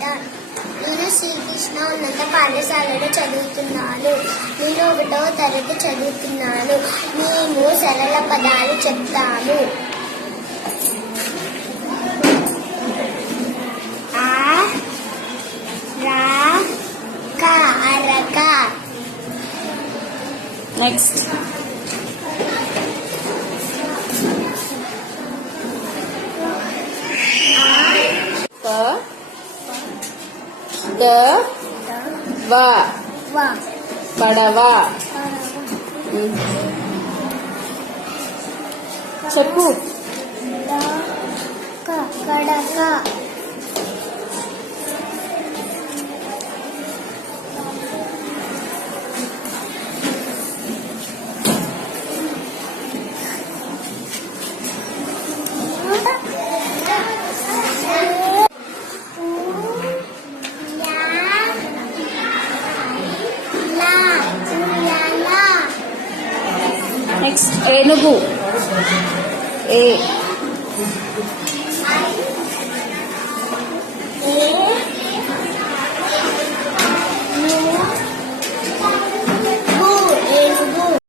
Python. నేను శ్రీకృష్ణ ఉన్నత పాఠశాలలో చదువుతున్నాను. నేను 1వ తరగతి చదువుతున్నాను. మేము సరళ పదాలు చెప్తాము. అరక. నెక్స్ట్ పడవ. చెప్పు. కడక. నెక్స్ట్ ఏనుగు.